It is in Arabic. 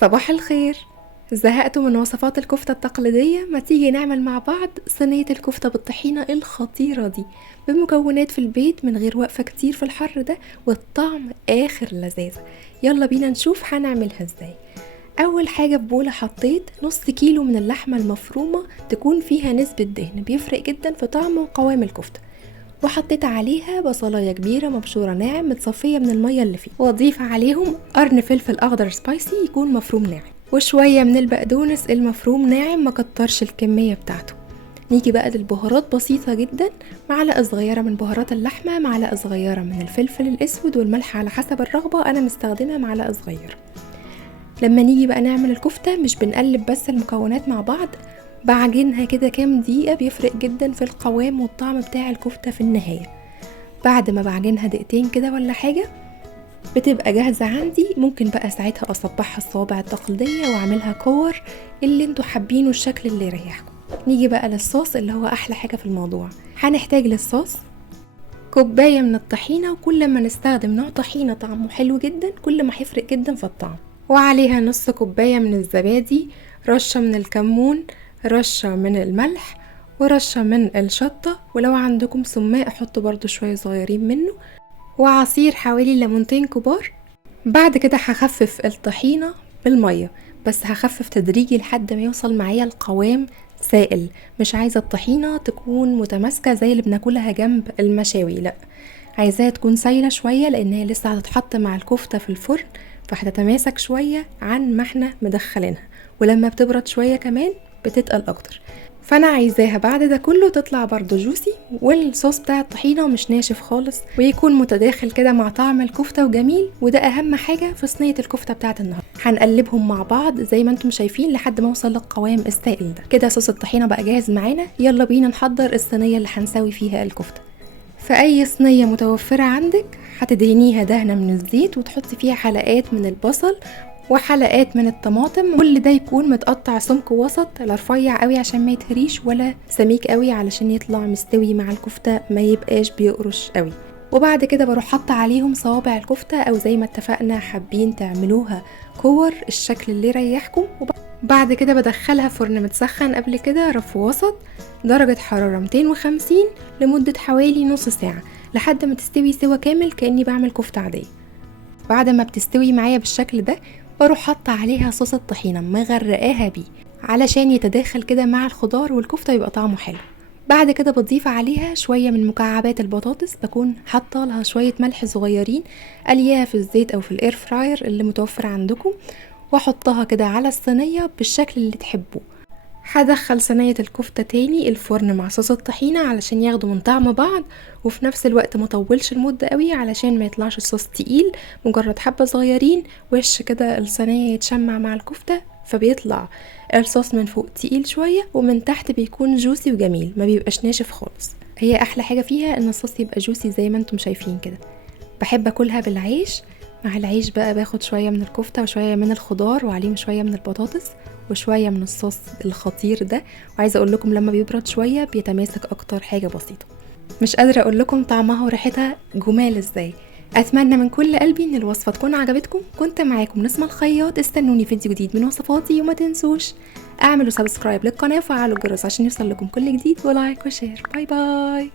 صباح الخير. زهقتوا من وصفات الكفتة التقليدية؟ ما تيجي نعمل مع بعض صينية الكفتة بالطحينة الخطيرة دي بمكونات في البيت من غير وقفة كتير في الحر ده، والطعم آخر لذاذة. يلا بينا نشوف هنعملها ازاي. اول حاجة في بولة حطيت نص كيلو من اللحمة المفرومة، تكون فيها نسبة دهن، بيفرق جدا في طعم وقوام الكفتة. وحطيت عليها بصلايه كبيره مبشوره ناعم متصفيه من الميه اللي فيه، واضيف عليهم قرن فلفل اخضر سبايسي يكون مفروم ناعم، وشويه من البقدونس المفروم ناعم، ما كترش الكميه بتاعته. نيجي بقى للبهارات بسيطه جدا، معلقه صغيره من بهارات اللحمه، معلقه صغيره من الفلفل الاسود، والملح على حسب الرغبه، انا مستخدمه معلقه صغيره. لما نيجي بقى نعمل الكفته مش بنقلب بس المكونات مع بعض، بعجنها كده كام دقيقة، بيفرق جدا في القوام والطعم بتاع الكفتة في النهاية. بعد ما بعجنها دقيقتين كده ولا حاجة بتبقى جاهزة عندي. ممكن بقى ساعتها اصبعها الصوابع التقليدية واعملها كور اللي انتوا حابينه، الشكل اللي يريحكم. نيجي بقى للصوص اللي هو احلى حاجة في الموضوع. هنحتاج للصوص كوباية من الطحينة، وكل ما نستخدم نوع طحينة طعمه حلو جدا كل ما هيفرق جدا في الطعم. وعليها نص كوباية من الزبادي، رشة من الكمون، رشة من الملح، ورشة من الشطة، ولو عندكم سماق حطوا برضو شوية صغيرين منه، وعصير حوالي ليمونتين كبار. بعد كده هخفف الطحينة بالمية، بس هخفف تدريجي لحد ما يوصل معايا القوام سائل. مش عايزة الطحينة تكون متماسكة زي اللي بناكلها جنب المشاوي، لا، عايزاها تكون سايلة شوية، لان هي لسه هتتحط مع الكفتة في الفرن، فهتتماسك شوية عن ما احنا مدخلينها، ولما بتبرد شوية كمان بتتقل اكتر. فانا عايزاها بعد ده كله تطلع برضو جوسي، والصوص بتاع الطحينة مش ناشف خالص، ويكون متداخل كده مع طعم الكفتة وجميل. وده اهم حاجة في صينية الكفتة بتاعت النهاردة. هنقلبهم مع بعض زي ما انتم شايفين لحد ما اوصل للقوام السائل ده. كده صوص الطحينة بقى جاهز معانا. يلا بينا نحضر الصينية اللي هنسوي فيها الكفتة. في اي صينية متوفرة عندك هتدهنيها دهنة من الزيت، وتحطي فيها حلقات من البصل وحلقات من الطماطم. كل ده يكون متقطع سمك وسط، لا رفيع قوي عشان ما يتهريش، ولا سميك قوي علشان يطلع مستوي مع الكفتة ما يبقاش بيقرش قوي. وبعد كده بروح حاطه عليهم صوابع الكفتة، او زي ما اتفقنا حابين تعملوها كور، الشكل اللي يريحكم. بعد كده بدخلها فرن متسخن قبل كده، رف وسط، درجة حرارة 250 لمدة حوالي نص ساعة لحد ما تستوي سوا كامل، كأني بعمل كفتة عادية. بعد ما بتستوي معايا بالشكل ده بروح حاطه عليها صوص الطحينة مغرقاها بيه علشان يتداخل كده مع الخضار والكفتة يبقى طعمه حلو. بعد كده بضيف عليها شوية من مكعبات البطاطس، بكون حاطه لها شوية ملح صغيرين، قليها في الزيت او في الاير فراير اللي متوفر عندكم، واحطها كده على الصينية بالشكل اللي تحبوه. هدخل صينية الكفتة تاني الفرن مع صوص الطحينة علشان ياخدوا من طعم بعض، وفي نفس الوقت ما طولش المدة قوي علشان ما يطلعش الصوص تقيل، مجرد حبة صغيرين وش كده الصينية يتشمع مع الكفتة، فبيطلع الصوص من فوق تقيل شوية ومن تحت بيكون جوسي وجميل، ما بيبقاش ناشف خالص. هي احلى حاجة فيها ان الصوص يبقى جوسي زي ما انتم شايفين كده. بحب اكلها بالعيش. مع العيش بقى باخد شوية من الكفتة وشوية من الخضار وعليهم شوية من البطاطس وشوية من الصوص الخطير ده. وعايزة اقول لكم لما بيبرد شوية بيتماسك اكتر، حاجة بسيطة. مش قادرة اقول لكم طعمها وريحتها جمال ازاي. اتمنى من كل قلبي ان الوصفة تكون عجبتكم. كنت معاكم نسمة الخياط، استنوني فيديو جديد من وصفاتي، وما تنسوش اعملوا سبسكرايب للقناة وفعلوا الجرس عشان يوصل لكم كل جديد، ولايك وشير. باي باي.